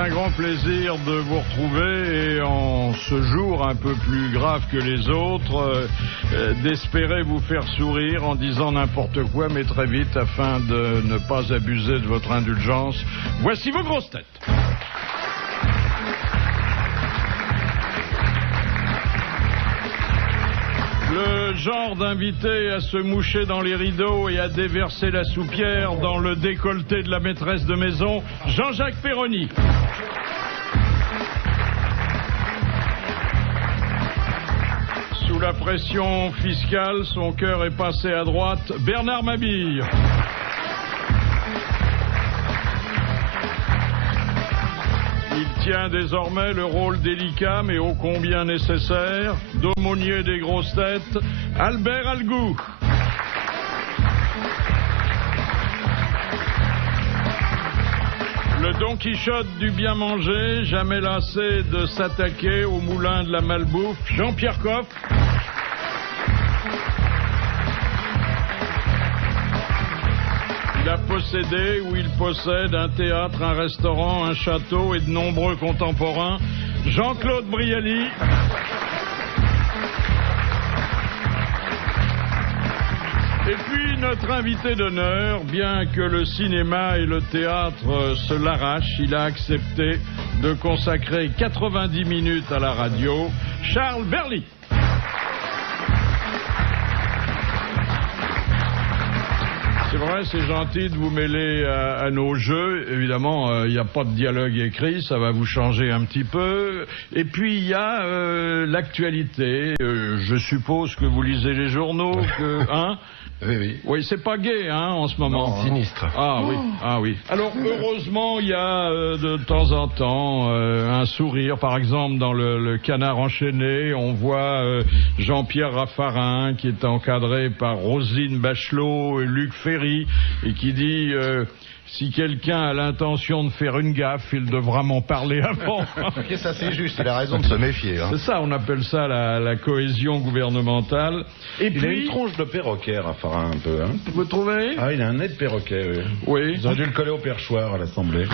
un grand plaisir de vous retrouver et en ce jour un peu plus grave que les autres, d'espérer vous faire sourire en disant n'importe quoi, mais très vite afin de ne pas abuser de votre indulgence. Voici vos grosses têtes. Le genre d'invité à se moucher dans les rideaux et à déverser la soupière dans le décolleté de la maîtresse de maison, Jean-Jacques Perroni. Sous la pression fiscale, son cœur est passé à droite, Bernard Mabille. Il tient désormais le rôle délicat mais ô combien nécessaire d'aumônier des grosses têtes, Albert Algou. Le Don Quichotte du bien manger, jamais lassé de s'attaquer au moulin de la malbouffe, Jean-Pierre Coff. Il a possédé ou il possède un théâtre, un restaurant, un château et de nombreux contemporains, Jean-Claude Brialy. Et puis notre invité d'honneur, bien que le cinéma et le théâtre se l'arrachent, il a accepté de consacrer 90 minutes à la radio, Charles Berly. C'est vrai, c'est gentil de vous mêler à nos jeux. Évidemment, il n'y a pas de dialogue écrit, ça va vous changer un petit peu. Et puis, il y a l'actualité. Je suppose que vous lisez les journaux, hein? Oui, oui. Oui, c'est pas gai, hein, en ce moment. Non, sinistre. Ah oui, ah oui. Alors, heureusement, il y a de temps en temps un sourire. Par exemple, dans le Canard enchaîné, on voit Jean-Pierre Raffarin, qui est encadré par Roselyne Bachelot et Luc Ferry, et qui dit... si quelqu'un a l'intention de faire une gaffe, il devra m'en parler avant. Et ça c'est juste, il a raison de se méfier. Hein. C'est ça, on appelle ça la cohésion gouvernementale. Et il puis, a une tronche de perroquet, Raffarin, un peu. Hein. Vous trouvez? Ah, il a un nez de perroquet, oui. Oui. Ils ont dû le coller au perchoir à l'Assemblée.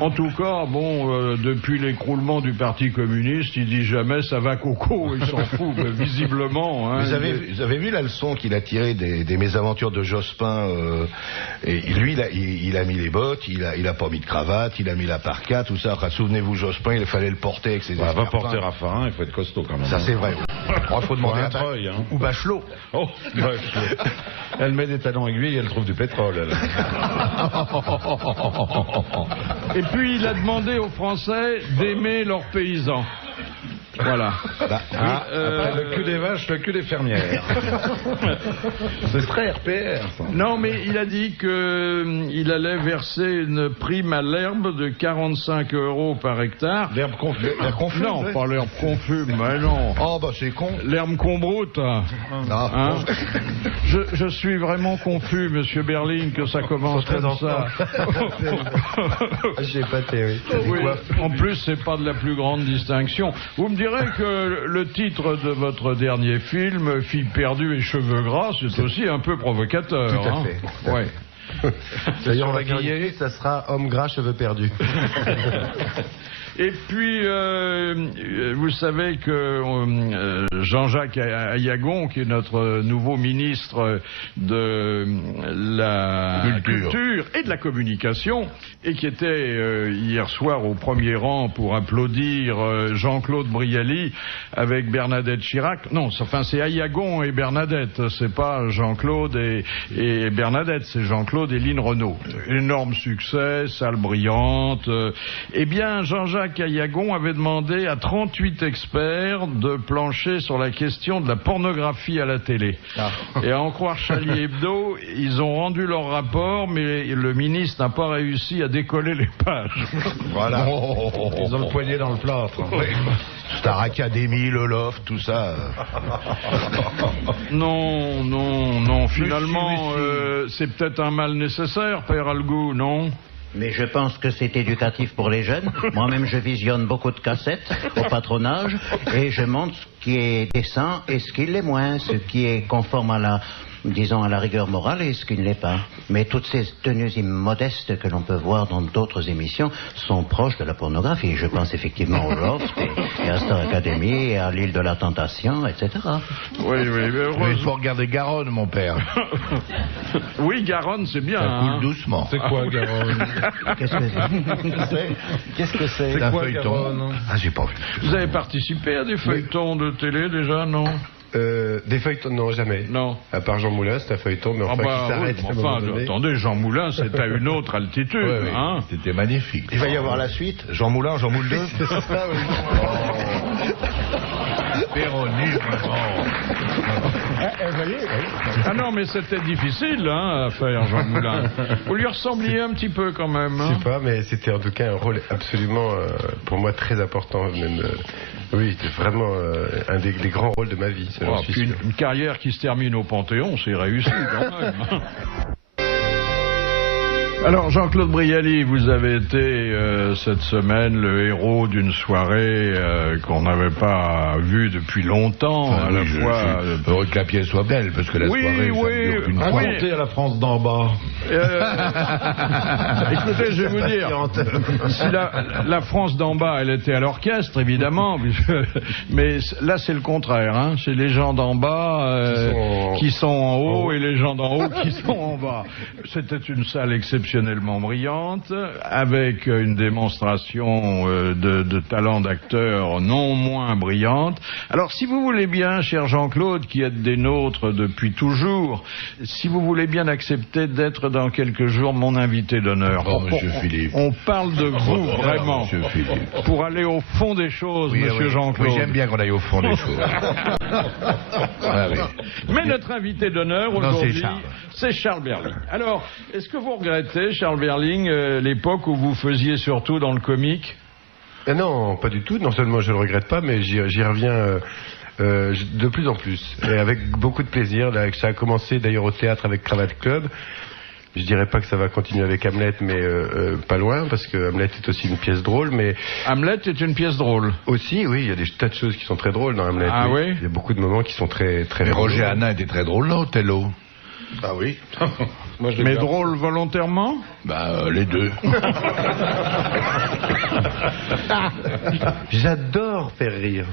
En tout cas, bon, depuis l'écroulement du Parti communiste, il dit jamais ça va coco, il s'en fout, visiblement. Hein, vous avez vu la leçon qu'il a tirée des mésaventures de Jospin et lui, il a mis les bottes, il a pas mis de cravate, il a mis la parka, tout ça. Enfin, souvenez-vous, Jospin, il fallait le porter avec ses escarpins. Va porter Raffarin, il faut être costaud quand même. Ça c'est vrai. Il faut demander à Treuil, hein. Ou Bachelot. Oh, Bachelot. Elle met des talons aiguilles et elle trouve du pétrole. Elle. Et puis il a demandé aux Français d'aimer leurs paysans. Voilà. Après le cul des vaches, le cul des fermières. C'est très RPR, ça. Non, mais il a dit qu'il allait verser une prime à l'herbe de 45 € par hectare. L'herbe confuse. Non, pas l'herbe confuse, mais non. Oh, bah c'est con. L'herbe combroute. Hein? Je suis vraiment confus, monsieur Berling, que ça commence comme ça. J'ai pas théorie. Oui, en plus, c'est pas de la plus grande distinction. Vous me direz que le titre de votre dernier film, Fille perdue et cheveux gras, c'est aussi un peu provocateur. Tout à fait. Ouais. D'ailleurs, on va griller, ça sera Homme gras, cheveux perdus. Et puis, vous savez que Jean-Jacques Ayagon, qui est notre nouveau ministre de la culture et de la communication, et qui était hier soir au premier rang pour applaudir Jean-Claude Brialy avec Bernadette Chirac. Non, enfin c'est Ayagon et Bernadette, c'est pas Jean-Claude et Bernadette, c'est Jean-Claude et Lynn Renaud. Énorme succès, salle brillante. Eh bien, Jean-Jacques Ayagon avait demandé à 38 experts de plancher sur la question de la pornographie à la télé. Et à en croire Charlie Hebdo, ils ont rendu leur rapport, mais le ministre n'a pas réussi à décoller les pages. Voilà. Ils ont le poignet dans le plâtre. Star Academy, le Loft, tout ça. Non, finalement, c'est peut-être un mal nécessaire, Père Algou, non? Mais je pense que c'est éducatif pour les jeunes. Moi-même, je visionne beaucoup de cassettes au patronage et je montre ce qui est décent et ce qui l'est moins, ce qui est conforme à la disons à la rigueur morale, et ce qui ne l'est pas. Mais toutes ces tenues immodestes que l'on peut voir dans d'autres émissions sont proches de la pornographie. Je pense effectivement au Loft et à Star Academy et à l'île de la Tentation, etc. Oui, Mais il faut regarder Garonne, mon père. Oui, Garonne, c'est bien. Ça coule doucement. C'est quoi, Garonne? Qu'est-ce que c'est? Qu'est-ce que c'est? C'est un quoi, feuilleton. Garonne? Ah, j'ai pas vu. Vous avez participé à des feuilletons de télé déjà, non? Des feuilletons, non, jamais. Non. À part Jean Moulin, c'est un feuilleton, mais enfin, qui s'arrête à un moment donné. Attendez, Jean Moulin, c'est à une autre altitude. Ouais, oui, Hein. c'était magnifique. Il va y avoir la suite. Jean Moulin, Jean Moule 2. Véronique, vraiment. Ah non, mais c'était difficile à faire, Jean Moulin. Vous lui ressembliez un petit peu quand même. Je Hein. sais pas, mais c'était en tout cas un rôle absolument, pour moi, très important. Même, oui, c'était vraiment un des grands rôles de ma vie. Ça, j'en suis Puis sûr. une carrière qui se termine au Panthéon, c'est réussi quand même. Hein. Alors, Jean-Claude Brialy, vous avez été cette semaine le héros d'une soirée qu'on n'avait pas vue depuis longtemps. Enfin, à oui, la je fois. suis heureux que la pièce soit belle, parce que la Oui, soirée, oui, ça ne dure qu'une fois. Racontez à la France d'en bas. Écoutez, je vais vous dire, si la France d'en bas, elle était à l'orchestre, évidemment, mais là, c'est le contraire. Hein. C'est les gens d'en bas qui sont en haut et les gens d'en haut qui sont en bas. C'était une salle exceptionnellement brillante, avec une démonstration de talent d'acteur non moins brillante. Alors, si vous voulez bien, cher Jean-Claude, qui êtes des nôtres depuis toujours, si vous voulez bien accepter d'être dans quelques jours mon invité d'honneur. Oh, monsieur Philippe. On parle de vous, vraiment. Monsieur Philippe. Pour aller au fond des choses, Oui, monsieur oui. Jean-Claude. Oui, j'aime bien qu'on aille au fond des choses. Ah, oui. Mais notre invité d'honneur Non, aujourd'hui, c'est Charles. c'est Charles Berling. Alors, est-ce que vous regrettez, Charles Berling, l'époque où vous faisiez surtout dans le comique? Non, pas du tout. Non seulement je le regrette pas, mais j'y reviens de plus en plus. Et avec beaucoup de plaisir. Là, ça a commencé d'ailleurs au théâtre avec Cravate Club. Je dirais pas que ça va continuer avec Hamlet, mais pas loin, parce que Hamlet est aussi une pièce drôle, mais... Hamlet est une pièce drôle. Aussi, oui, il y a des tas de choses qui sont très drôles dans Hamlet. Ah oui? Il y a beaucoup de moments qui sont très, très Et drôles. Roger Hanin était très drôle, là, Othello. Ah oui. Moi, je l'ai Mais bien. drôle volontairement? Les deux. J'adore faire rire.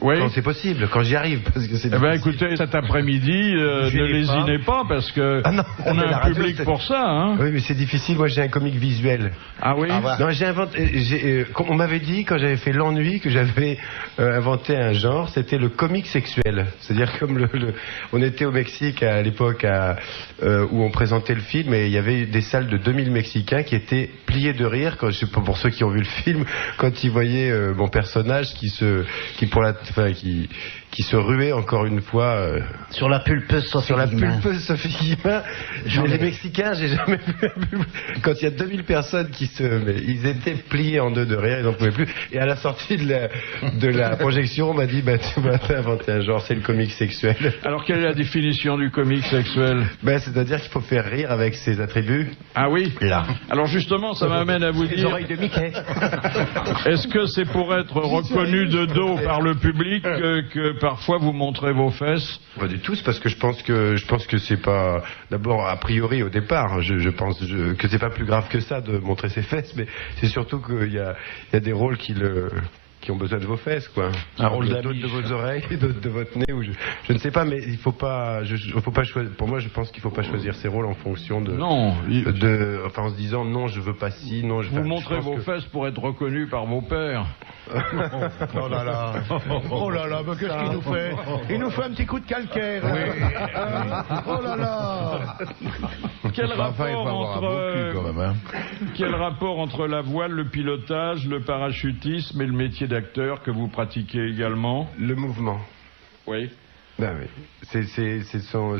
Oui. Quand c'est possible, quand j'y arrive, parce que c'est Eh bien, difficile. écoutez, cet après-midi, ne Gênez lésinez pas, parce que Ah non, on mais a la un radio, public c'est- pour ça, hein. Oui, mais c'est difficile. Moi, j'ai un comique visuel. Ah oui? Non, j'ai inventé. On m'avait dit quand j'avais fait l'ennui que j'avais inventé un genre. C'était le comique sexuel. C'est-à-dire comme on était au Mexique à l'époque où on présentait le film et il y avait des salles de 2000 Mexicains qui étaient pliés de rire. Quand, je sais pas pour ceux qui ont vu le film, quand ils voyaient mon personnage qui se ruait encore une fois Sur la pulpeuse Sophie sur la Guillemin. pulpeuse Sophie Guillemin. Les Mexicains, j'ai jamais vu la pub. Quand il y a 2000 personnes mais ils étaient pliés en deux de rire, ils n'en pouvaient plus. Et à la sortie de la projection, on m'a dit, tu vas inventer un genre, c'est le comique sexuel. Alors, quelle est la définition du comique sexuel? C'est-à-dire qu'il faut faire rire avec ses attributs. Ah oui? Là. Alors justement, ça m'amène à vous Les dire, oreilles de Mickey. est-ce que c'est pour être reconnu de dos par le public que parfois vous montrez vos fesses? Pas du tout, c'est parce que je pense que c'est pas, d'abord, a priori, au départ, je pense que c'est pas plus grave que ça de montrer ses fesses, mais c'est surtout qu'il y a des rôles qui ont besoin de vos fesses, quoi. Un rôle d'autres d'ami. de vos oreilles, d'autres de votre nez, ou je ne sais pas, mais il faut pas choisir. Pour moi, je pense qu'il faut pas choisir ses rôles en fonction de. Non. Enfin, en se disant non, je veux pas ci, non, je. Vous enfin, je montrez pense vos que- fesses pour être reconnu par vos pères. Oh là là. Oh là là, mais qu'est-ce qu'il nous fait? Il nous fait un petit coup de calcaire. Oh là là. Quel Enfin, il faut rapport avoir un beau cul, quand même, hein. Quel rapport entre la voile, le pilotage, le parachutisme et le métier d'acteur que vous pratiquez également? Le mouvement. Oui. Ben oui.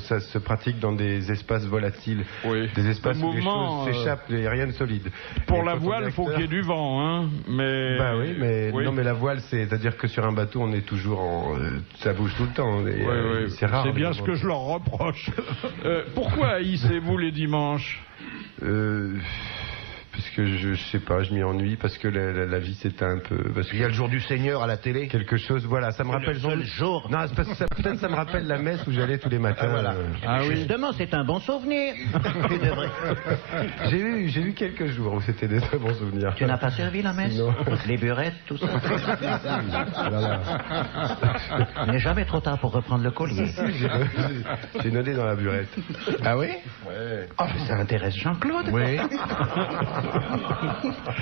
Ça se pratique dans des espaces volatiles. Oui. Des espaces Le où les mouvement, choses s'échappent, il n'y a rien de solide. Pour Et la quand on voile, est il faut acteur- qu'il y ait du vent, hein. Mais. Ben oui, mais Oui. non, mais la voile, c'est-à-dire que sur un bateau, on est toujours ça bouge tout le temps. Et, Oui, oui. c'est rare. C'est bien les ce moments- que je leur reproche. Pourquoi haïssez-vous les dimanches? Euh, puisque je sais pas, je m'y ennuie parce que la vie c'était un peu. Parce Il y a le jour du Seigneur à la télé. quelque chose, voilà, ça me rappelle. Le seul jour. Non, c'est parce que peut-être ça me rappelle la messe où j'allais tous les matins. voilà. Ah oui. Justement, c'est un bon souvenir. Tu devrais- J'ai eu quelques jours où c'était des très bons souvenirs. Tu n'as pas servi la messe? Non. Les burettes, tout ça. Voilà. Il n'est jamais trop tard pour reprendre le collier. J'ai noté dans la burette. Ah oui? Oh, mais ça intéresse Jean-Claude. Oui.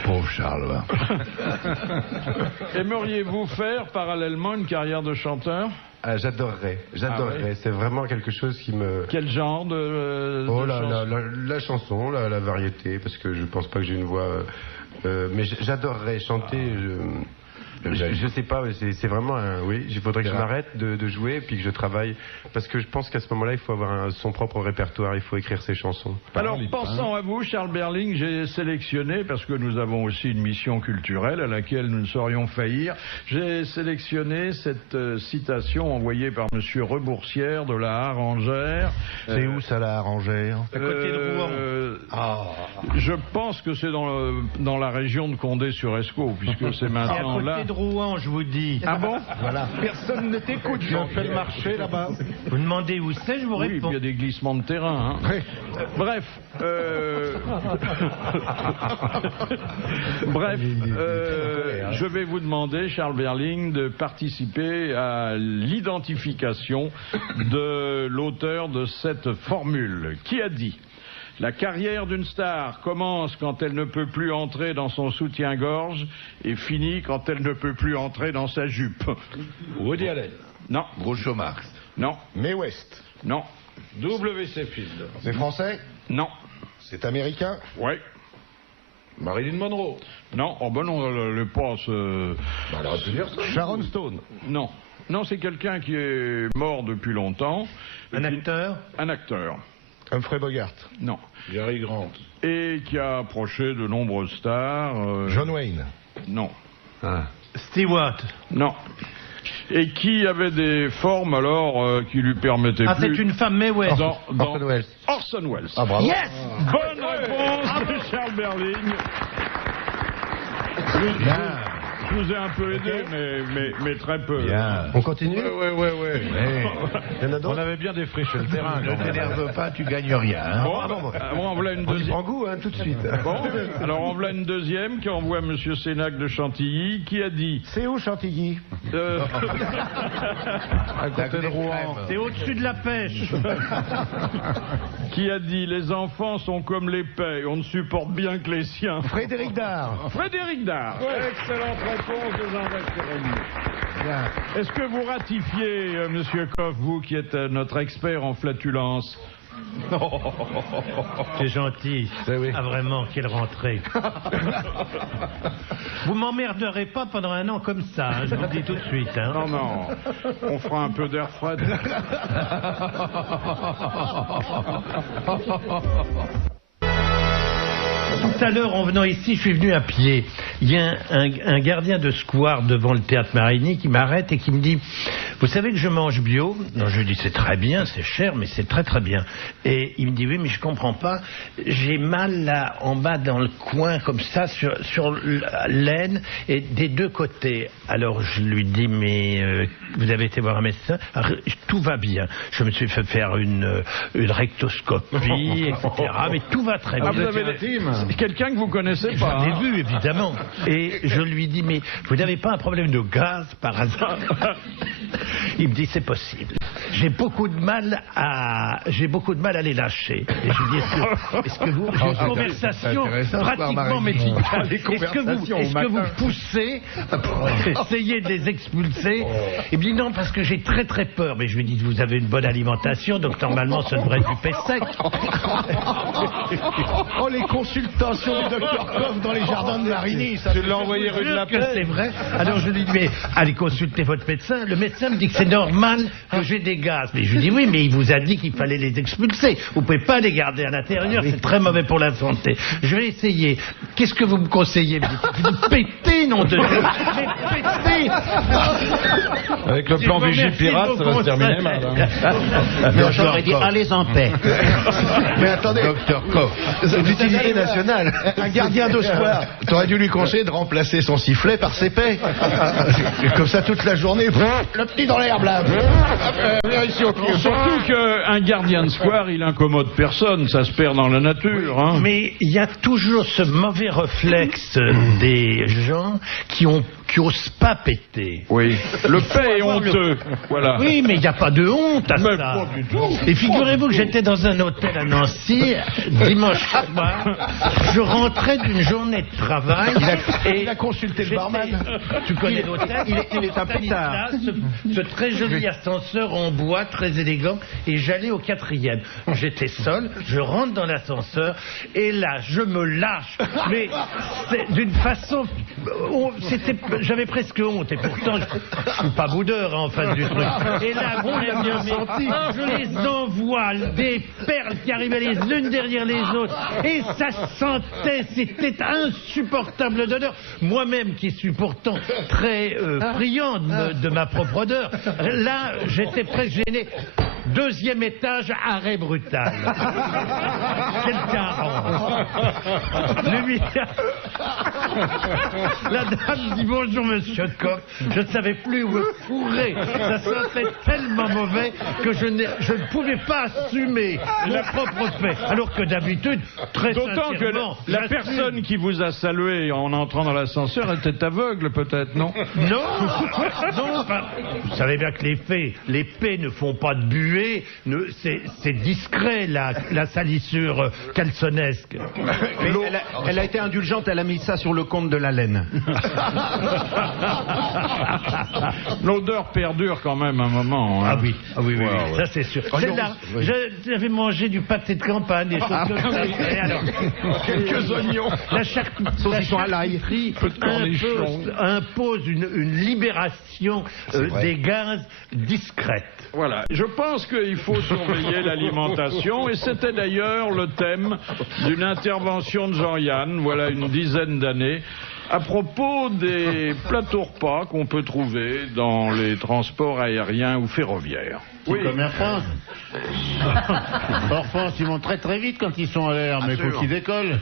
Pauvre Charles. Aimeriez-vous faire parallèlement une carrière de chanteur? Ah, j'adorerais. Ah oui. C'est vraiment quelque chose qui me. Quel genre de Oh chanson? la chanson, la variété, parce que je pense pas que j'ai une voix. Mais j'adorerais chanter. Je sais pas, c'est vraiment un. Oui, il faudrait que je m'arrête de jouer et puis que je travaille. Parce que je pense qu'à ce moment-là, il faut avoir son propre répertoire, il faut écrire ses chansons. Alors, pensant à vous, Charles Berling, j'ai sélectionné, parce que nous avons aussi une mission culturelle à laquelle nous ne saurions faillir, j'ai sélectionné cette citation envoyée par Monsieur Reboursière de la Harengère. C'est où ça, la Harengère? À côté de Rouen. Je pense que c'est dans la région de Condé-sur-Escaut, puisque c'est C'est à maintenant côté là. de Rouen, je vous dis. Ah bon? Voilà. Personne ne t'écoute, On fait le marché là-bas. Vous demandez où c'est, je vous Oui, puis réponds. il y a des glissements de terrain. Hein. Bref, je vais vous demander, Charles Berling, de participer à l'identification de l'auteur de cette formule. Qui a dit: la carrière d'une star commence quand elle ne peut plus entrer dans son soutien-gorge et finit quand elle ne peut plus entrer dans sa jupe? Woody Allen. Non, Groucho Marx. non, Mae West. non, W.C. Field. C'est français? non, C'est américain? ouais, Marilyn Monroe. non, oh ben non, le pas Bah, elle aurait pu dire ça. Sharon Stone. non. Non, c'est quelqu'un qui est mort depuis longtemps. Un acteur? Un acteur, Humphrey Bogart. non. Gary Grant. Et qui a approché de nombreuses stars. John Wayne. Non, Stewart. non. Et qui avait des formes alors qui lui permettaient Ah, c'est plus... une femme, mais ouais. Dans Orson Welles. Orson Welles. Ah, bravo. Yes! Bonne réponse de Charles Berling. Je vous ai un peu aidé, mais très peu. Bien. On continue. Ouais. Il y en a On d'autres. avait bien défriché le terrain. Ne t'énerve pas, tu gagnes rien. Hein. Bon, on voilà une On y deuxième. prend goût, hein, tout de suite. Bon, alors on voilà une deuxième qui envoie Monsieur Sénac de Chantilly, qui a dit... C'est où Chantilly? À côté de Rouen. C'est au-dessus de la pêche. Qui a dit: les enfants sont comme les paix, on ne supporte bien que les siens. Frédéric Dard. Frédéric Dard. Excellente réponse de Jean-Jacques Perroni. Est-ce que vous ratifiez, Monsieur Coff, vous qui êtes notre expert en flatulence? C'est gentil. oui. Ah, vraiment, quelle rentrée. Vous m'emmerderez pas pendant un an comme ça, hein, je vous le dis tout de suite. Hein. Non, on fera un peu d'air frais. Tout à l'heure, en venant ici, je suis venu à pied. Il y a un gardien de square devant le théâtre Marigny qui m'arrête et qui me dit: vous savez que je mange bio? Non, je lui dis: c'est très bien, c'est cher, mais c'est très très bien. Et il me dit: oui, mais je comprends pas. J'ai mal là, en bas dans le coin, comme ça, sur l'aine, et des deux côtés. Alors je lui dis: mais vous avez été voir un médecin? Alors, tout va bien. Je me suis fait faire une rectoscopie, etc. Mais tout va très bien. Vous avez quelqu'un que vous connaissez pas? J'en ai Hein? vu, évidemment. Et je lui dis: mais vous n'avez pas un problème de gaz par hasard? Il me dit: c'est possible. J'ai beaucoup de mal à les lâcher. Et je lui dis: est-ce que vous, j'ai une conversation pratiquement médicale. Est-ce que vous poussez pour essayer de les expulser? Il me dit: non, parce que j'ai très très peur. Mais je lui dis: vous avez une bonne alimentation, donc normalement ça devrait être du pain sec. Oh, les consultations du docteur Coff dans les jardins de Marigny. Ça, Tu l'as envoyé rue de la Que c'est Paix. vrai. Alors je lui dis: mais allez consulter votre médecin. Le médecin médecin me dit que c'est normal que j'ai des gaz. Mais je lui dis oui, mais il vous a dit qu'il fallait les expulser. Vous pouvez pas les garder à l'intérieur, c'est très mauvais pour la santé. Je vais essayer. Qu'est-ce que vous me conseillez? Je dis pétez, nom de Dieu. Mais pétez. Avec le plan Vigipirate, ça va se terminer mal. Non, je leur ai dit, allez en paix. Mais attendez, Docteur Koch. c'est d'utilité nationale. Un gardien de square, t'aurais dû lui conseiller de remplacer son sifflet par ses paix. Comme ça toute la journée. Le petit dans l'herbe là. Viens ici au pied. Surtout qu'un gardien de square, il incommode personne, ça se perd dans la nature. Hein. Mais il y a toujours ce mauvais réflexe des gens qui osent pas péter. Oui. Le paix est honteux. Voilà. Oui, mais il n'y a pas de honte à Mais ça. pas du tout. Et figurez-vous que j'étais dans un hôtel à Nancy, dimanche soir. Je rentrais d'une journée de travail. Il a consulté le barman. Tu connais l'hôtel? Il est un pétard. Ce très joli ascenseur en bois, très élégant, et j'allais au 4e. J'étais seul, je rentre dans l'ascenseur, et là, je me lâche. Mais c'est d'une façon... J'avais presque honte, et pourtant, je suis pas boudeur en face du truc. Et là, on l'a bien senti. Je les envoie, des perles qui arrivaient les unes derrière les autres, et ça sentait, c'était insupportable d'odeur. Moi-même, qui suis pourtant très friand de ma propre odeur, là, j'étais presque gêné. 2e étage, arrêt brutal. Quelqu'un rentre. La dame dit bonjour monsieur Koch. Je ne savais plus où me fourrer. Ça sentait tellement mauvais que je ne pouvais pas assumer mon propre fait. Alors que d'habitude, très D'autant que sincèrement, la personne qui vous a salué en entrant dans l'ascenseur était aveugle, peut-être, non? Non, non, vous savez bien que les paix ne font pas de buée, c'est discret la salissure calsonesque. Mais elle a été indulgente, elle a mis ça sur le compte de la laine. L'odeur perdure quand même un moment. Hein. Ah oui, oui, Ouais. ça c'est sûr. Celle-là, j'avais mangé du pâté de campagne, des choses comme ça. Et alors, Quelques oignons. la charcuterie impose une libération des gaz discrète. Voilà. Je pense qu'il faut surveiller l'alimentation, et c'était d'ailleurs le thème d'une intervention de Jean-Yann, voilà une dizaine d'années, à propos des plateaux repas qu'on peut trouver dans les transports aériens ou ferroviaires. Oui. Comme Air France. Air France, ils vont très très vite quand ils sont à l'air, mais il faut qu'ils décollent.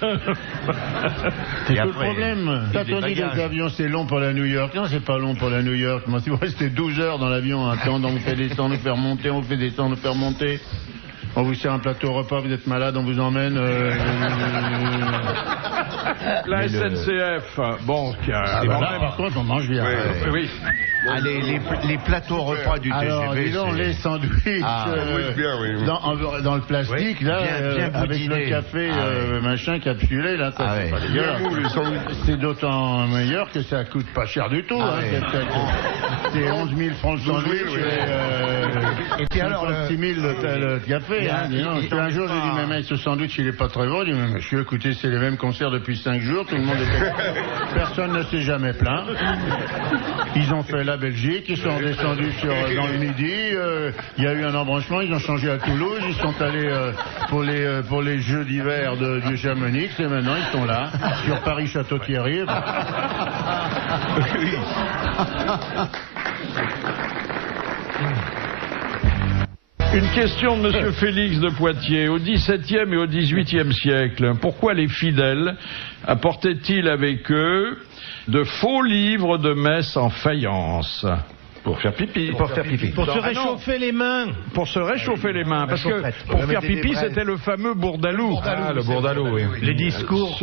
C'est tout le problème. Quand on dit les avions c'est long pour la New York, non c'est pas long pour la New York. Moi si vous restez 12 heures dans l'avion, un temps, on vous fait descendre, on vous fait remonter, on vous fait descendre, on vous fait remonter. On vous sert un plateau repas, vous êtes malade, on vous emmène. La SNCF, bon, par contre, on mange bien. oui. Ah, les plateaux repas du TGV. Alors, dis donc, les sandwichs dans le plastique, là, bien avec boudiné. le café machin capsulé, là, ça c'est pas dégueulasse. C'est d'autant meilleur que ça coûte pas cher du tout. C'est 11 000 francs le sandwich et puis alors 6 000 le café. Un jour, j'ai dit, mais ce sandwich, il est pas très bon. J'ai dit, mais monsieur, écoutez, c'est les mêmes concerts depuis 5 jours. Tout le monde était... Personne ne s'est jamais plaint. Ils ont fait la Belgique, ils sont descendus dans le Midi. Il y a eu un embranchement, ils ont changé à Toulouse. Ils sont allés pour les Jeux d'hiver du Chamonix. Et maintenant, ils sont là, sur Paris-Château-Thierry. Une question de M. Félix de Poitiers. Au XVIIe et au XVIIIe siècle, pourquoi les fidèles apportaient-ils avec eux de faux livres de messe en faïence? Pour faire pipi. Pour se réchauffer les mains. Pour se réchauffer les mains, parce que pour faire pipi, c'était le fameux bourdalou. Ah, le bourdalou, oui. Les discours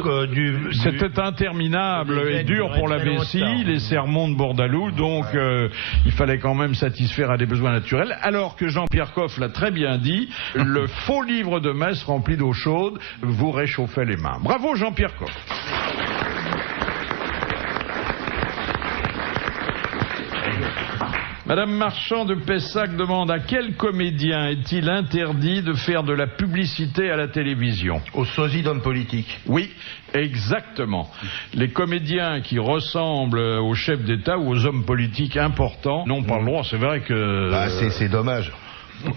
C'était interminable et dur pour la vessie, les sermons de bourdalou, donc il fallait quand même satisfaire à des besoins naturels, alors que Jean-Pierre Coff l'a très bien dit, le faux livre de messe rempli d'eau chaude vous réchauffait les mains. Bravo Jean-Pierre Coff. Madame Marchand de Pessac demande à quel comédien est-il interdit de faire de la publicité à la télévision? Au sosie d'homme politique. Oui, exactement. Les comédiens qui ressemblent aux chefs d'État ou aux hommes politiques importants n'ont pas le droit. C'est vrai que... Bah, c'est dommage.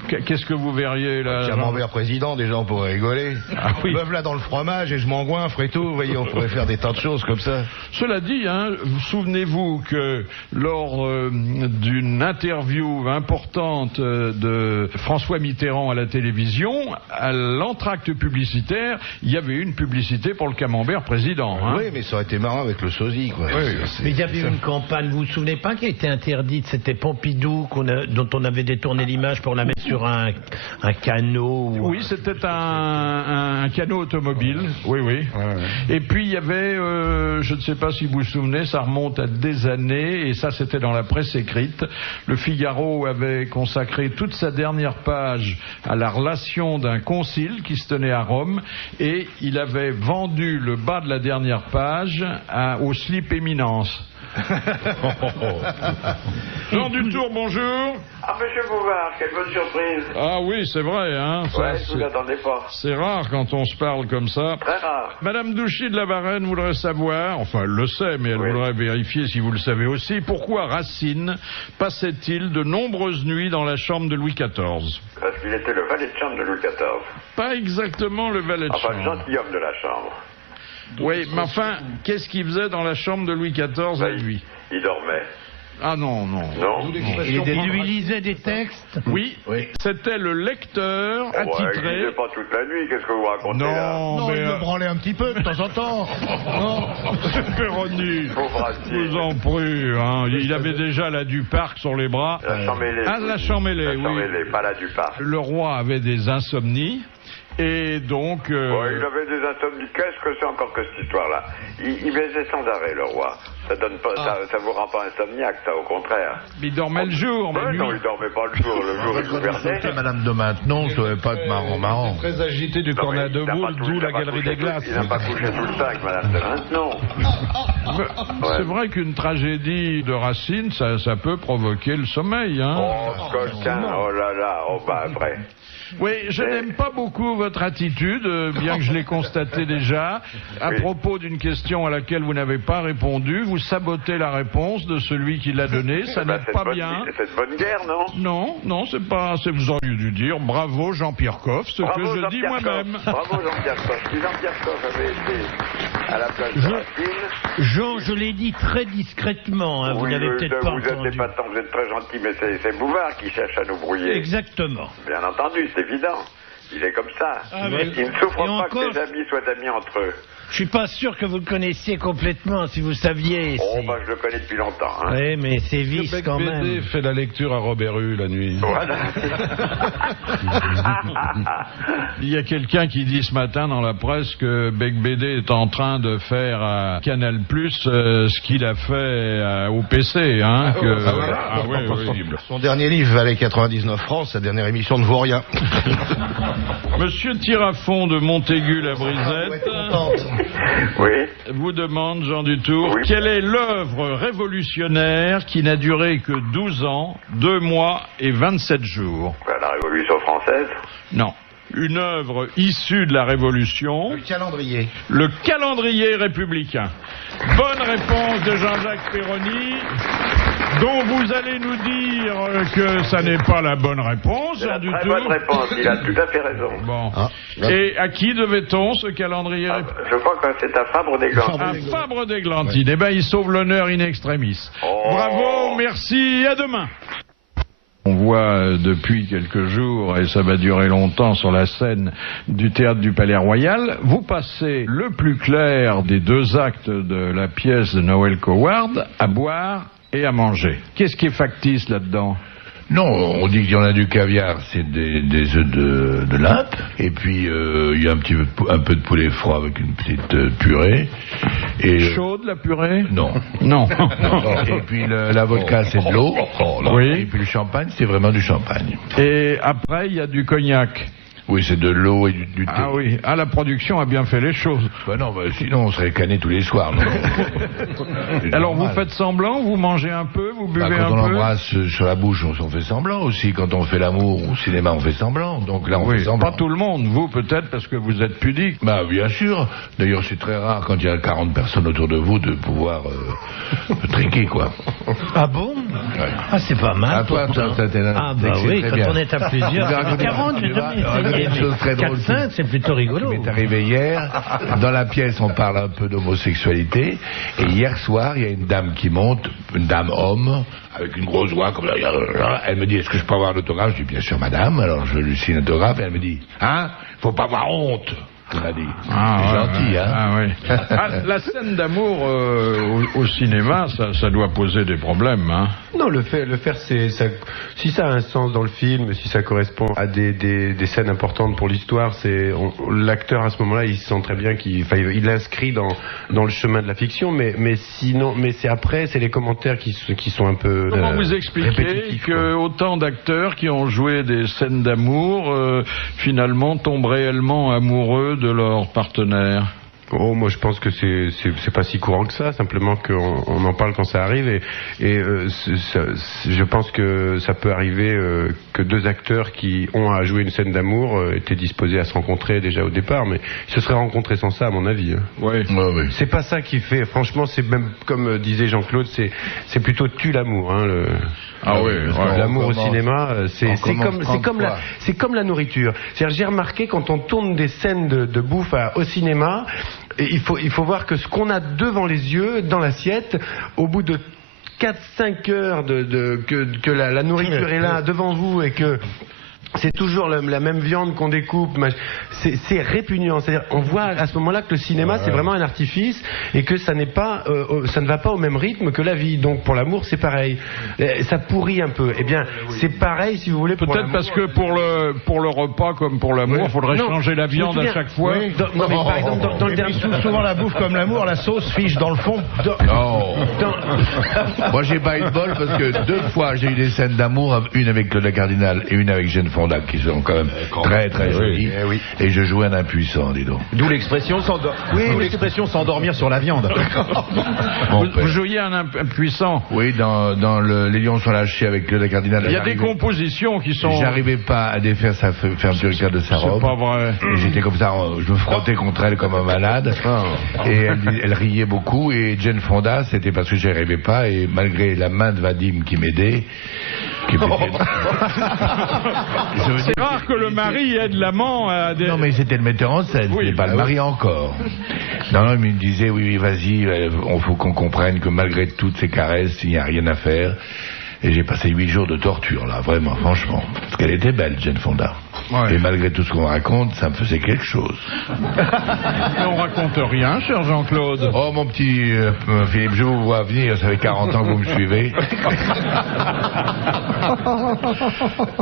Qu'est-ce que vous verriez là? Camembert président, déjà on pourrait rigoler. Ah oui. Meuf là dans le fromage et je m'engoinfre et tout. Vous voyez, on pourrait faire des tas de choses comme ça. Cela dit, souvenez-vous que lors d'une interview importante de François Mitterrand à la télévision, à l'entracte publicitaire, il y avait une publicité pour le Camembert président. Hein. Oui, mais ça aurait été marrant avec le sosie, quoi. Oui, mais il y avait une campagne, vous vous souvenez pas, qui a été interdite? C'était Pompidou dont on avait détourné l'image pour la mettre sur un canot. Oui, c'était un canot automobile. Oui, oui. Et puis il y avait, je ne sais pas si vous vous souvenez, ça remonte à des années, et ça c'était dans la presse écrite. Le Figaro avait consacré toute sa dernière page à la relation d'un concile qui se tenait à Rome, et il avait vendu le bas de la dernière page au slip éminence. Jean Dutour, bonjour. Ah, monsieur Bouvard, quelle bonne surprise. Ah oui, c'est vrai, hein. Ouais, je vous attendais pas. C'est rare quand on se parle comme ça. Très rare. Madame Douchy de la Varenne voudrait savoir, enfin elle le sait, mais elle voudrait vérifier si vous le savez aussi, pourquoi Racine passait-il de nombreuses nuits dans la chambre de Louis XIV? Parce qu'il était le valet de chambre de Louis XIV. Pas exactement le valet de chambre. Enfin, le gentilhomme de la chambre. Oui, mais enfin, qu'est-ce qu'il faisait dans la chambre de Louis XIV la nuit? Il dormait. Ah non, non. Non. Il lui lisait des textes? Oui, c'était le lecteur attitré. Il lisait pas toute la nuit, qu'est-ce que vous racontez là? Non, mais il me branlait un petit peu de temps en temps. Non, Péroni, je vous en prie, hein. Il avait déjà la Duparc sur les bras. La Champmélé. Ah, la Champmélé, oui. La Champmélé, pas la Duparc. Le roi avait des insomnies. Et donc... il avait des insomnies. Qu'est-ce que c'est encore que cette histoire-là? Il baisait sans arrêt, le roi. Ça donne pas, ça vous rend pas insomniaque, ça, au contraire. Mais il dormait le jour, mais lui... Non, il dormait pas le jour. Le jour, il gouvernait. Madame de Maintenon, ça devait pas être marrant. Très agité du cornet de boule, d'où la galerie des glaces. Il n'a pas couché tout le temps avec Madame de Maintenon. C'est vrai qu'une tragédie de Racine, ça peut provoquer le sommeil, hein. Oh, coquin, oh là là, oh bah, après. Oui, je n'aime pas beaucoup votre attitude, bien que je l'ai constaté déjà. À propos d'une question à laquelle vous n'avez pas répondu, vous sabotez la réponse de celui qui l'a donnée, ça n'est pas bien. C'est une bonne guerre, non? Non, non, c'est pas... Vous auriez dû dire bravo Jean-Pierre Coff, ce que je dis moi-même. Bravo Jean-Pierre Coff. Si Jean-Pierre Coff avait été à la place de Racine... Jean, je l'ai dit très discrètement, hein, vous n'avez peut-être pas entendu. Vous êtes très gentil, mais c'est Bouvard qui cherche à nous brouiller. Exactement. Bien entendu, c'est évident. Il est comme ça. Il ne souffre pas que ses amis soient amis entre eux. Je suis pas sûr que vous le connaissiez complètement, si vous saviez. Oh, bah je le connais depuis longtemps. Hein. Oui, mais c'est vice quand même. BD fait la lecture à Robert Hue la nuit. Voilà. Il y a quelqu'un qui dit ce matin dans la presse que Bec BD est en train de faire à Canal+, ce qu'il a fait au PC. Hein, oui. Son dernier livre valait 99 francs, sa dernière émission ne vaut rien. Monsieur Tirafond de Montaigu-la-Brisette vous demande, Jean Dutour, quelle est l'œuvre révolutionnaire qui n'a duré que 12 ans, 2 mois et 27 jours? La Révolution française? Non. Une œuvre issue de la Révolution. Le calendrier. Le calendrier républicain. Bonne réponse de Jean-Jacques Péroni, dont vous allez nous dire que ça n'est pas la bonne réponse. C'est la très bonne réponse, il a tout à fait raison. Bon. Et à qui devait-on ce calendrier républicain? Je crois que c'est à Fabre-d'Églantine. À Fabre-d'Églantine. Eh bien, il sauve l'honneur in extremis. Bravo, merci, à demain. On voit depuis quelques jours, et ça va durer longtemps, sur la scène du théâtre du Palais Royal, vous passez le plus clair des 2 actes de la pièce de Noël Coward à boire et à manger. Qu'est-ce qui est factice là-dedans? Non, on dit qu'il y en a du caviar, c'est des œufs de limpe, et puis il y a un peu de poulet froid avec une petite purée. Et chaude la purée? Non. Non. Et puis la vodka, c'est de l'eau. Oui. Et puis le champagne, c'est vraiment du champagne. Et après, il y a du cognac. Oui, c'est de l'eau et du thé. Ah oui, la production a bien fait les choses. Bah non, sinon on serait cané tous les soirs. Non. Alors vous faites semblant, vous mangez un peu, vous buvez un peu. Quand on embrasse sur la bouche, on fait semblant aussi. Quand on fait l'amour au cinéma, on fait semblant. Donc là, on fait semblant. Pas tout le monde, vous peut-être parce que vous êtes pudique. Bah bien sûr. D'ailleurs, c'est très rare quand il y a 40 personnes autour de vous de pouvoir trinquer, quoi. Ah bon? Ouais. Ah, c'est pas mal. Ah, toi, ah bah oui, quand on est à plusieurs. 40, je te 4-5, c'est plutôt rigolo. Il m'est arrivé hier, dans la pièce, on parle un peu d'homosexualité, et hier soir, il y a une dame qui monte, une dame homme, avec une grosse voix, comme ça, elle me dit, est-ce que je peux avoir l'autographe? Je dis, bien sûr, madame, alors je lui signe l'autographe, et elle me dit, faut pas avoir honte. On a dit. C'est gentil, hein. Ah oui. La scène d'amour au cinéma, ça doit poser des problèmes, hein. Non, le faire, si ça a un sens dans le film, si ça correspond à des scènes importantes pour l'histoire, l'acteur à ce moment-là, il sent très bien qu'il l'inscrit dans le chemin de la fiction, mais c'est après, c'est les commentaires qui sont un peu. Comment vous expliquez que autant d'acteurs qui ont joué des scènes d'amour, finalement, tombent réellement amoureux de leur partenaire? Oh, moi je pense que c'est pas si courant que ça, simplement qu'on en parle quand ça arrive je pense que ça peut arriver que deux acteurs qui ont à jouer une scène d'amour étaient disposés à se rencontrer déjà au départ, mais ils se seraient rencontrés sans ça à mon avis. Oui. C'est pas ça qui fait, franchement, c'est même comme disait Jean-Claude, c'est plutôt tue l'amour, hein, l'amour au cinéma, c'est comme la nourriture. C'est-à-dire, j'ai remarqué quand on tourne des scènes de bouffe au cinéma, et il faut voir que ce qu'on a devant les yeux, dans l'assiette, au bout de 4-5 heures que la nourriture est là devant vous et que c'est toujours la même viande qu'on découpe, c'est répugnant. C'est-à-dire, on voit à ce moment-là que le cinéma c'est vraiment un artifice et que ça ne va pas au même rythme que la vie. Donc pour l'amour c'est pareil, ça pourrit un peu. Eh bien c'est pareil si vous voulez. Peut-être parce que pour le repas comme pour l'amour, il faudrait changer la viande à chaque fois. Non, mais par exemple dans le dernier, souvent la bouffe comme l'amour, la sauce fiche dans le fond. Moi j'ai pas eu de bol parce que 2 fois j'ai eu des scènes d'amour, une avec Claude Cardinal et une avec Jane Fonda, qui sont quand même très très jolies, et je jouais un impuissant, dis donc. D'où l'expression s'endormir sur la viande. Vous jouiez un impuissant. Oui, dans Les Lions sont lâchés avec le Cardinal. Il y a des compositions qui sont. J'arrivais pas à défaire sa fermeture de sa robe. C'est pas vrai. Et j'étais comme ça, je me frottais contre elle comme un malade. Et elle riait beaucoup. Et Jane Fonda, c'était parce que j'y arrivais pas, et malgré la main de Vadim qui m'aidait. C'est rare que le mari aide l'amant à des... Non, mais c'était le metteur en scène, c'était pas le mari encore. Non, il me disait, oui, vas-y, il faut qu'on comprenne que malgré toutes ces caresses, il n'y a rien à faire. Et j'ai passé 8 jours de torture, là, vraiment, franchement. Parce qu'elle était belle, Jane Fonda. Ouais. Et malgré tout ce qu'on raconte, ça me faisait quelque chose. Mais on raconte rien, cher Jean-Claude. Oh, mon petit Philippe, je vous vois venir, ça fait 40 ans que vous me suivez.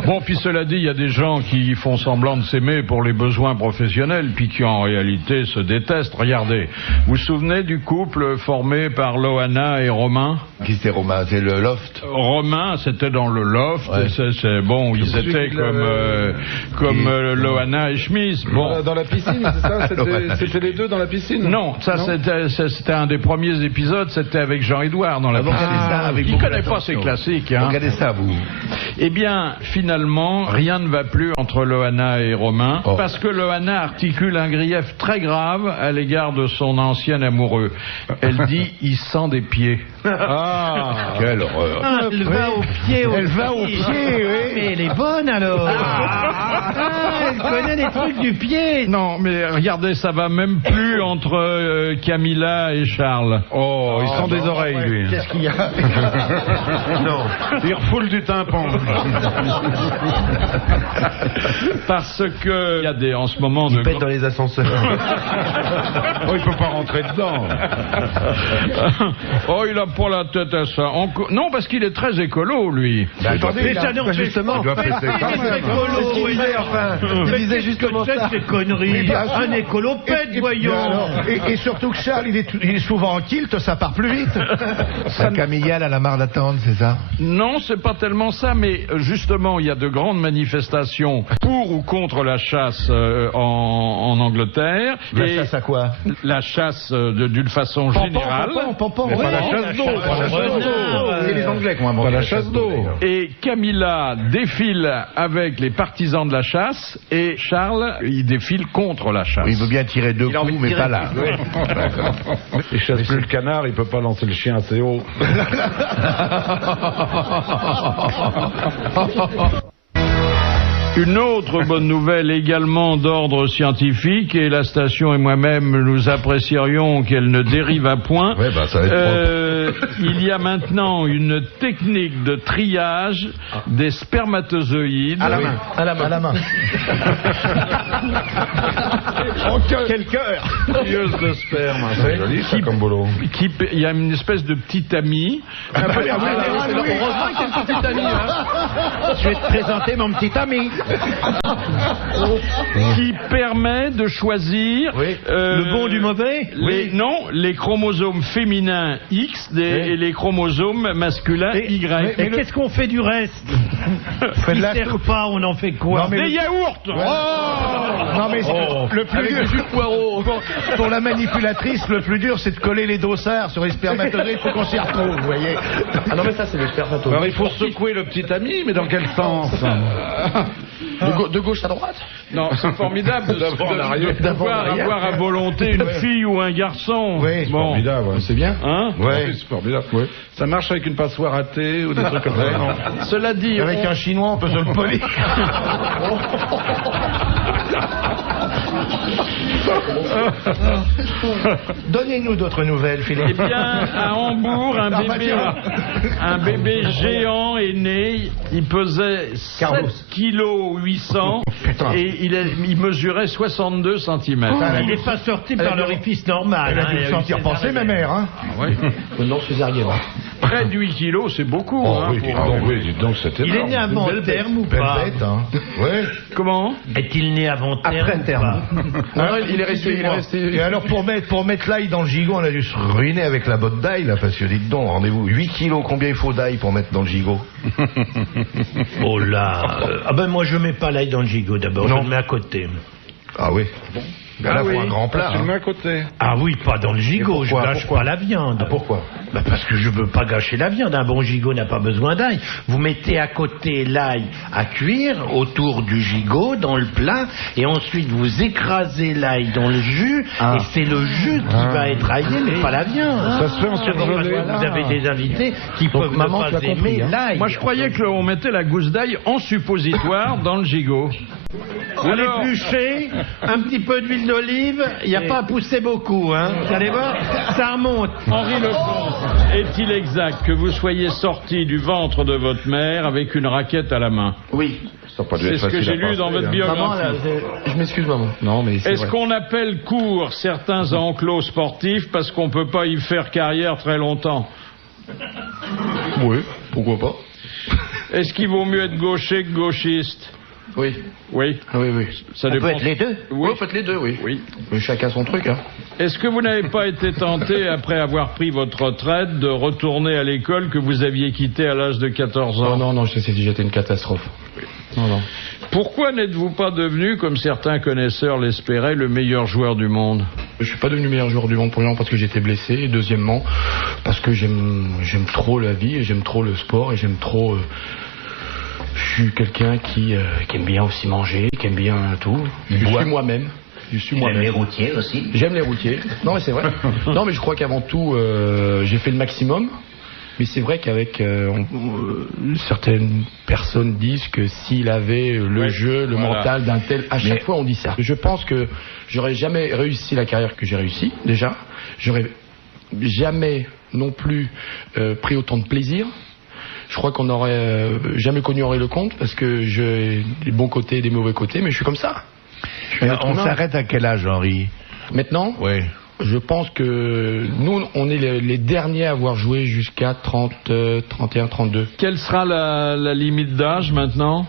Bon, puis cela dit, il y a des gens qui font semblant de s'aimer pour les besoins professionnels, puis qui en réalité se détestent. Regardez, vous vous souvenez du couple formé par Loana et Romain? Qui c'était Romain? C'est le Loft? Romain, c'était dans le Loft. Ouais. Bon, ils étaient comme Loana et Schmiss. Bon. Dans la piscine, c'est ça? C'était les deux dans la piscine? Non, c'était un des premiers épisodes, c'était avec Jean-Édouard dans la piscine. Qui ne connaît pas ces classiques, hein? Regardez ça, vous. Eh bien, finalement, rien ne va plus entre Loana et Romain, parce que Loana articule un grief très grave à l'égard de son ancien amoureux. Elle dit, il sent des pieds. Ah, quelle horreur. Elle va au pied, oui. Mais elle est bonne alors. Elle connaît les trucs du pied. Non, mais regardez, ça va même plus entre Camilla et Charles. Oh, il sent des oreilles, lui. Qu'est-ce qu'il y a? Non, il refoule du tympan. Parce que il y a des, en ce moment, il pète dans les ascenseurs. Oh, il peut pas rentrer dedans. Oh, il a pour la tête à ça. Non, parce qu'il est très écolo, lui. Mais ça n'en fait justement. pas. Il disait justement ça. Ces conneries. Un écolopède, voyons. Et surtout que Charles, il est souvent en kilt, ça part plus vite. Camillal à la mare d'attente, c'est ça? Non, c'est pas tellement ça, mais justement, il y a de grandes manifestations pour ou contre la chasse en Angleterre. La chasse à quoi? La chasse d'une façon générale. Mais pas la chasse d'eau. C'est les Anglais qui ont inventé la chasse d'eau. Et Camilla défile avec les partisans de la chasse et Charles, il défile contre la chasse. Il veut bien tirer deux coups, mais pas là. Il chasse plus le canard, il peut pas lancer le chien assez haut. Une autre bonne nouvelle également d'ordre scientifique, et la station et moi-même nous apprécierions qu'elle ne dérive à point. Ouais, bah, ça va être il y a maintenant une technique de triage des spermatozoïdes. À la main. Quel cœur! Trieuse de sperme, c'est joli ça comme boulot. Il y a une espèce de petit ami. Heureusement qu'il y a une petite amie. Je vais te présenter mon petit ami. Qui permet de choisir le bon du mauvais. Non, les chromosomes féminins X et les chromosomes masculins Y. Et qu'est-ce qu'on fait du reste? Qui sert pas, on en fait quoi? Des yaourts. Non mais le plus dur pour la manipulatrice, le plus dur c'est de coller les dossards sur les spermatozoïdes, il faut qu'on s'y retrouve, vous voyez. Ah non mais ça c'est les spermatozoïdes. Alors il faut secouer le petit ami, mais dans quel sens? De gauche à droite? Non, c'est formidable de pouvoir avoir à volonté une fille ou un garçon. Oui, bon. Formidable, ouais. C'est bien. Hein? Ouais, c'est formidable. Ouais. Ça marche avec une passoire à thé ou des trucs comme ça, non? Cela dit, Avec un chinois on peut se le polir. Donnez-nous d'autres nouvelles, Philippe. Eh bien, à Hambourg, un bébé géant est né. Il pesait 7 kg 800 et il mesurait 62 cm. Il n'est pas sorti par l'orifice normal. Elle a dû le sentir penser, ma mère. Hein. Non, césarienne. Près de 8 kg, c'est beaucoup. Dites donc, c'était Il est né avant terme ou pas? Bête, hein. Ouais. Comment? Est-il né avant terme? Après terme. Non, il est resté. Et alors pour mettre l'ail dans le gigot, on a dû se ruiner avec la botte d'ail là, parce que dites donc, rendez-vous, 8 kilos, combien il faut d'ail pour mettre dans le gigot? Oh là. Ah ben moi je mets pas l'ail dans le gigot d'abord, je le mets à côté. Ah oui. Ben là, faut un grand plat. Tu le Hein. mets à côté. Ah oui, pas dans le gigot, je gâche pas la viande. Pourquoi? Bah parce que je veux pas gâcher la viande, un bon gigot n'a pas besoin d'ail. Vous mettez à côté l'ail à cuire autour du gigot dans le plat et ensuite vous écrasez l'ail dans le jus et c'est le jus qui va être aillé mais pas la viande. Ça se fait en surgelé. Vous avez des invités qui peuvent maman, ne tu pas as compris, aimer hein. l'ail. Moi, je croyais qu'on mettait la gousse d'ail en suppositoire dans le gigot. Vous l'épluchez, un petit peu d'huile d'olive, il n'y a pas à pousser beaucoup, hein. Vous allez voir, ça remonte. Henri Lecomte, est-il exact que vous soyez sorti du ventre de votre mère avec une raquette à la main? Oui. C'est ce que j'ai lu dans votre biographie. Maman, là, je m'excuse, maman. Non, mais c'est Est-ce vrai. qu'on appelle court certains enclos sportifs parce qu'on peut pas y faire carrière très longtemps? Oui, pourquoi pas? Est-ce qu'il vaut mieux être gaucher que gauchiste? Oui. Oui. Oui, oui. Ça On dépend. peut être les deux. Oui. On peut être les deux, oui. Oui. Mais chacun son truc, hein. Est-ce que vous n'avez pas été tenté, après avoir pris votre retraite, de retourner à l'école que vous aviez quittée à l'âge de 14 ans? Non, j'étais une catastrophe. Non. Pourquoi n'êtes-vous pas devenu, comme certains connaisseurs l'espéraient, le meilleur joueur du monde? Je suis pas devenu meilleur joueur du monde, premièrement parce que j'étais blessé, et deuxièmement parce que j'aime trop la vie, et j'aime trop le sport, et j'aime trop... je suis quelqu'un qui aime bien aussi manger, qui aime bien tout. Je suis moi-même. J'aime les routiers aussi. J'aime les routiers. Non, mais c'est vrai. Non, mais je crois qu'avant tout, j'ai fait le maximum. Mais c'est vrai qu'avec certaines personnes disent que s'il avait le jeu, le mental d'un tel, à chaque fois on dit ça. Je pense que j'aurais jamais réussi la carrière que j'ai réussi déjà. J'aurais jamais non plus pris autant de plaisir. Je crois qu'on n'aurait jamais connu Henri Lecomte parce que j'ai des bons côtés et des mauvais côtés, mais je suis comme ça. On s'arrête à quel âge, Henri? Maintenant, Oui. Je pense que nous, on est les derniers à avoir joué jusqu'à 30, 31, 32. Quelle sera la limite d'âge maintenant?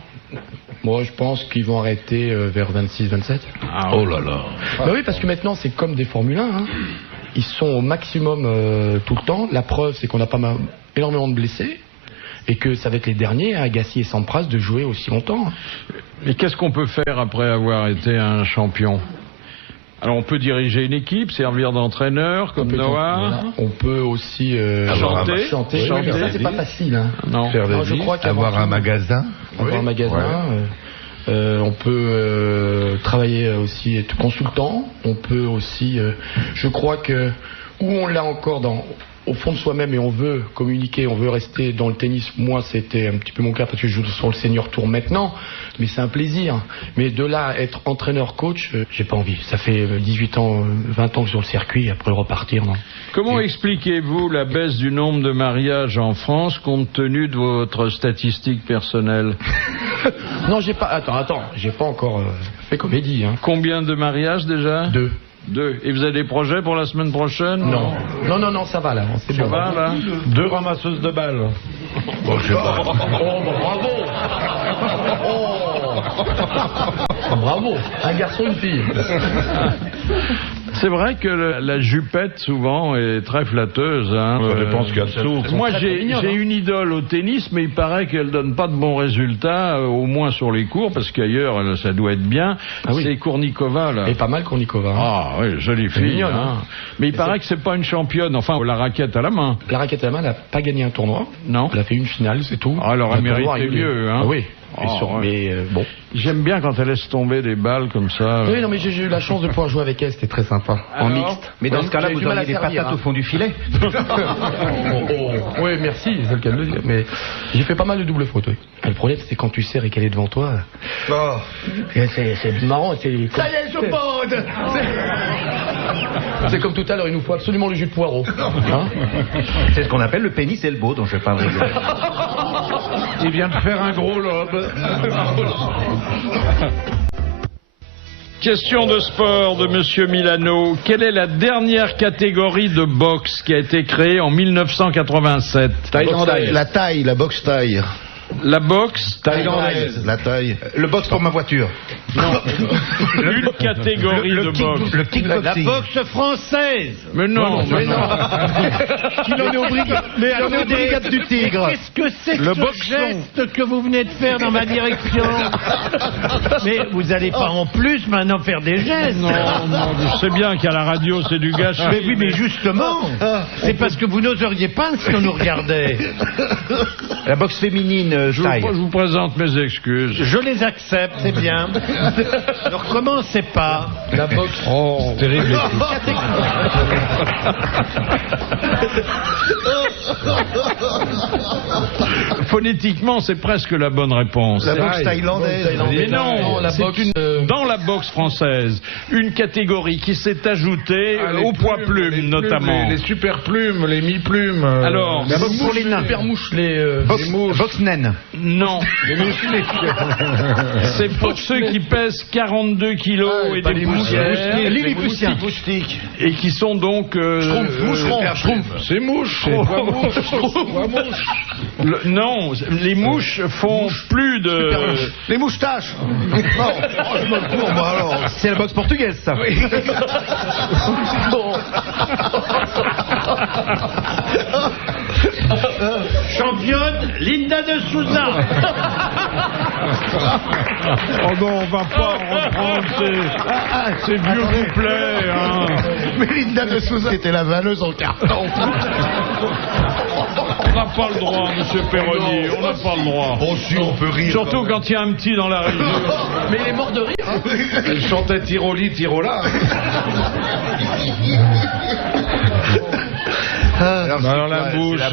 Moi, je pense qu'ils vont arrêter vers 26, 27. Ah, Oh là là. Bah oui, parce que maintenant, c'est comme des Formule 1. Hein. Ils sont au maximum tout le temps. La preuve, c'est qu'on a pas énormément de blessés. Et que ça va être les derniers, Agassi et Sampras, de jouer aussi longtemps. Et qu'est-ce qu'on peut faire après avoir été un champion? Alors on peut diriger une équipe, servir d'entraîneur comme Noah. On peut aussi chanter. Chanter. Mais ça, c'est pas facile. Hein. Non. Faire des je crois avoir un magasin. Avoir un magasin. On peut travailler aussi, être consultant. On peut aussi, je crois que où on l'a encore au fond de soi-même et on veut communiquer, on veut rester dans le tennis. Moi, c'était un petit peu mon cas parce que je joue sur le Senior Tour maintenant, mais c'est un plaisir. Mais de là à être entraîneur-coach, j'ai pas envie. Ça fait 18 ans, 20 ans que je suis sur le circuit, après repartir, non. Comment expliquez-vous la baisse du nombre de mariages en France compte tenu de votre statistique personnelle? Non, j'ai pas. Attends, j'ai pas encore fait comédie. Hein. Combien de mariages déjà? 2. Et vous avez des projets pour la semaine prochaine? Non, ça va là. C'est bon. Va là? 2 ramasseuses de balles. Bon, je sais pas. Bravo. Bravo. Un garçon, une fille. C'est vrai que la jupette, souvent, est très flatteuse. Hein. Je pense qu'il y a dessous. Moi, j'ai une idole au tennis, mais il paraît qu'elle donne pas de bons résultats, au moins sur les cours, parce qu'ailleurs, ça doit être bien. Ah oui. C'est Kournikova, là. Et pas mal Kournikova. Hein. Ah oui, jolie fille. Mignonne, hein. Mais il paraît que c'est pas une championne. Enfin, la raquette à la main. La raquette à la main, elle n'a pas gagné un tournoi. Non. Elle a fait une finale, c'est tout. Ah, elle aurait mérité mieux, hein. Ah oui. Ouais. Mais bon. J'aime bien quand elle laisse tomber des balles comme ça. Oui, non, mais j'ai eu la chance de pouvoir jouer avec elle, c'était très sympa. Alors, en mixte. Mais dans ce cas-là, vous auriez des patates au fond du filet. Oui, merci, c'est le cas de le dire. Mais j'ai fait pas mal de double fautes, oui. Le problème, c'est quand tu sers et qu'elle est devant toi. C'est marrant. Ça y est, je bande. C'est comme tout à l'heure, il nous faut absolument le jus de poireau. Hein? C'est ce qu'on appelle le pénis elbow dont je parle régulièrement. Il vient de faire un gros lobe. Question de sport de Monsieur Milano. Quelle est la dernière catégorie de boxe qui a été créée en 1987? La taille, la boxe taille. La boxe thaïlandaise. La taille. Le box pour ma voiture. Non. Une catégorie de boxe. Le kickboxing. La boxe française. Mais non, mais non. Il en est au brigade du tigre. Qu'est-ce que c'est que ce geste que vous venez de faire dans ma direction? Mais vous n'allez pas en plus maintenant faire des gestes. Non, je sais bien qu'à la radio c'est du gâchis. Mais oui, mais justement, c'est parce que vous n'oseriez pas si on nous regardait. La boxe féminine je vous présente mes excuses. Je les accepte, c'est bien. Ne recommencez pas. La boxe. Oh, terrible. Phonétiquement, c'est presque la bonne réponse. La boxe thaïlandaise. Mais non, c'est dans la boxe française, une catégorie qui s'est ajoutée au poids plume, notamment. Les super plumes, les mi-plumes. Alors, la boxe pour les nains. Super mouche, les mouches. Boxe naine. Non. C'est pour ceux qui pèsent 42 kilos et des poussières. Les moustiques. Et qui sont donc... C'est mouche. Non, les mouches font plus de... Les moustaches. Non, je me cours, moi alors. C'est la boxe portugaise, ça. Oui. Championne, Linda de Souza. Oh non, on va pas reprendre ces vieux couplets. Hein. Mais Linda de Souza, c'était la vanneuse en carton. On n'a pas le droit, monsieur Perroni, on n'a pas le droit. Bon, si, on peut rire. Surtout quand il y a un petit dans la région. Mais il est mort de rire. Hein. Elle chantait Tiroli, Tirola. Alors la bouche, la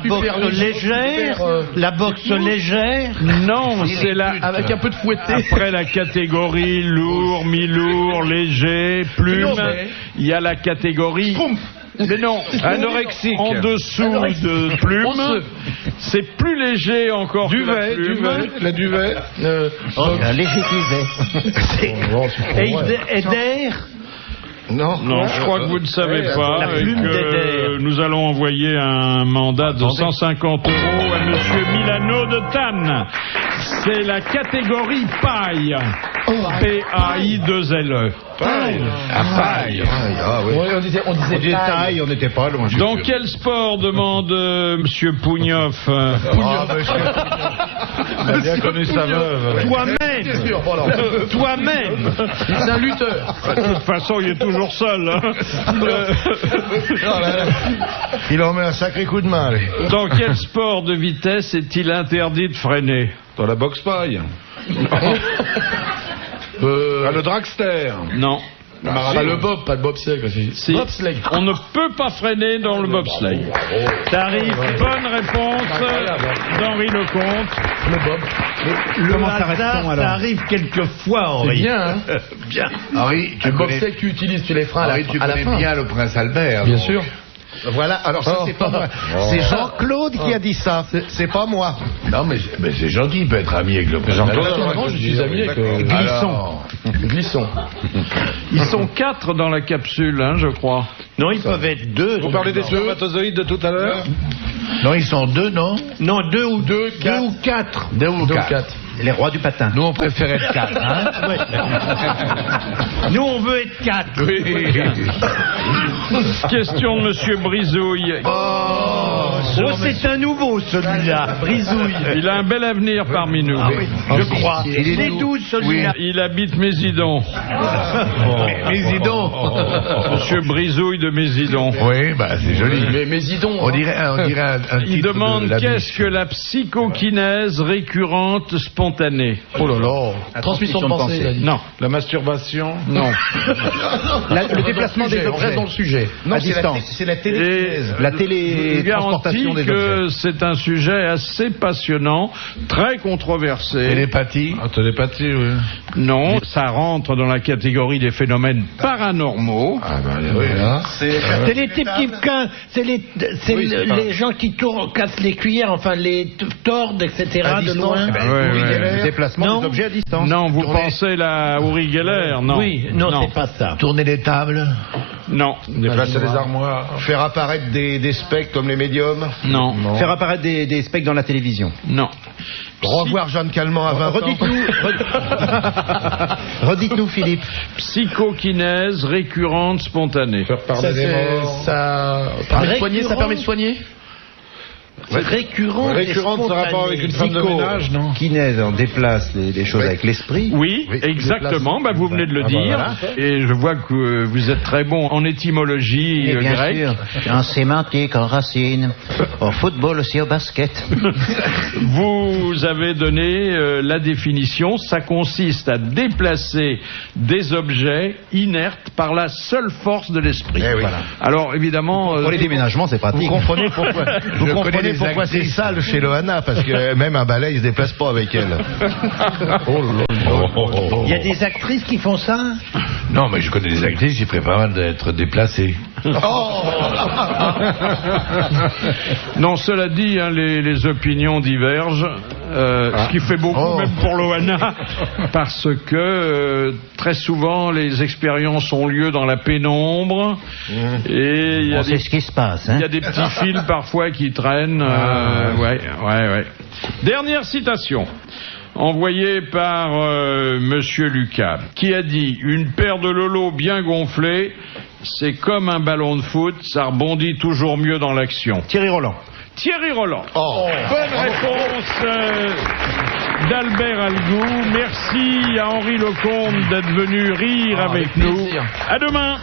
boxe légère, la boxe légère. Non, c'est la avec un peu de fouetté. Après la catégorie lourd, mi-lourd, léger, plume, il y a la catégorie. Mais non, anorexique. En dessous de plume, c'est plus léger encore. Duvet, la duvet. Un léger duvet. Et d'air. Non, je crois que vous ne savez pas la et plume que d'Eder. nous allons envoyer un mandat de 150 € à Monsieur Milano de Tannes. C'est la catégorie paille. P-A-I-2-L-E. Paille. Ah oui. Oui, on disait taille. On n'était pas loin. Dans quel sport demande Monsieur Pougnoff Il a bien connu sa veuve. Toi-même. Sûr, voilà. Toi-même. C'est un lutteur. De toute façon, il est toujours seul. Hein. Il en met un sacré coup de main. Allez. Dans quel sport de vitesse est-il interdit de freiner? Dans la boxe paille. Le dragster. Non. Pas le bob, pas le bobsleigh. Si. Bobsleigh. On ne peut pas freiner dans le bobsleigh. Ça arrive, bonne réponse d'Henri Lecomte. Le bob. Le hasard, ça arrive quelquefois, C'est Henri. bien, hein. Bien. Henri, Un bobsleigh, tu utilises, tu les freins Henri, tu à la connais fin. bien le prince Albert. Bien donc. sûr. Voilà, alors ça c'est pas moi. C'est Jean-Claude qui a dit ça. C'est pas moi. Non, mais c'est gentil, il peut être ami avec le prince Albert. Naturellement, je suis ami avec Glisson. Ils sont 4 dans la capsule, hein, je crois. Non, ils peuvent être 2. Vous parlez des spermatozoïdes de tout à l'heure? Non, ils sont 2, non? Non, 2 ou 4. 2 ou 4. Les rois du patin. Nous, on préfère être 4, hein? Nous, on veut être 4. Question de Monsieur Brisouille. Oh, c'est un nouveau, celui-là. Brisouille. Il a un bel avenir parmi nous. Je crois. Il est d'où, celui-là? Il habite Mésidon. Mésidon. Monsieur Brisouille de Mésidon. Oui, bah c'est joli. Mais Mésidon. On dirait un Il titre demande de la qu'est-ce biche. que la psychokinèse récurrente spontanée. Oh là là. Transmission de pensée, il a dit. Non, La masturbation. non. Le déplacement des objets. Reste dans le sujet. Non, À c'est la, distance. c'est la Et télékinèse. La je télétransportation garantis des que objets. c'est un sujet assez passionnant, très controversé. Télépathie. Ah, télépathie, oui. Non, ça rentre dans la catégorie des phénomènes paranormaux. Ah, bah, Oui, hein. C'est les types qui les gens qui cassent les cuillères, enfin les tordent, etc. À de distance, loin. eh ben, Ouais, Uri ouais. Geller, le déplacement Non. des objets à distance. Non, vous Tourner. pensez la Uri Geller? Non. Oui, non, c'est pas ça. Tourner les tables. Non. Déplacer les armoires. Faire apparaître des spectres comme les médiums. Non. Faire apparaître des specs dans la télévision. Non. Revoir Jeanne Calment à 20 ans. Redites-nous, Philippe. Psychokinèse récurrente spontanée. Faire parler des morts. Ça permet de soigner, ça permet de soigner. C'est récurrent. Récurrente, ça a rapport avec une femme de ménage, non? Kinèse, on déplace les choses avec l'esprit. Oui, exactement. Bah, vous venez de le dire. voilà. Et je vois que vous êtes très bon en étymologie Et bien grecque. sûr, en sémantique, en racine, au football aussi, au basket. Vous avez donné la définition. Ça consiste à déplacer des objets inertes par la seule force de l'esprit. Eh oui. Voilà. Alors évidemment, Pour les déménagements, c'est pratique. Vous comprenez pourquoi, pourquoi c'est sale chez Loana, parce que même un balai, il se déplace pas avec elle. Il y a des actrices qui font ça. Non, mais je connais des actrices qui préfèrent d'être déplacées. non, cela dit, hein, les opinions divergent, ce qui fait beaucoup même pour Loana, parce que très souvent les expériences ont lieu dans la pénombre et il y a On sait ce qui se passe. Hein. il y a des petits fils parfois qui traînent. Ouais. Dernière citation. Envoyée par Monsieur Lucas, qui a dit « Une paire de lolos bien gonflés, c'est comme un ballon de foot, ça rebondit toujours mieux dans l'action. » Thierry Roland. Thierry Roland. Bonne réponse d'Albert Algou. Merci à Henri Lecomte d'être venu rire avec nous. plaisir. À demain.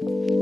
Laurent.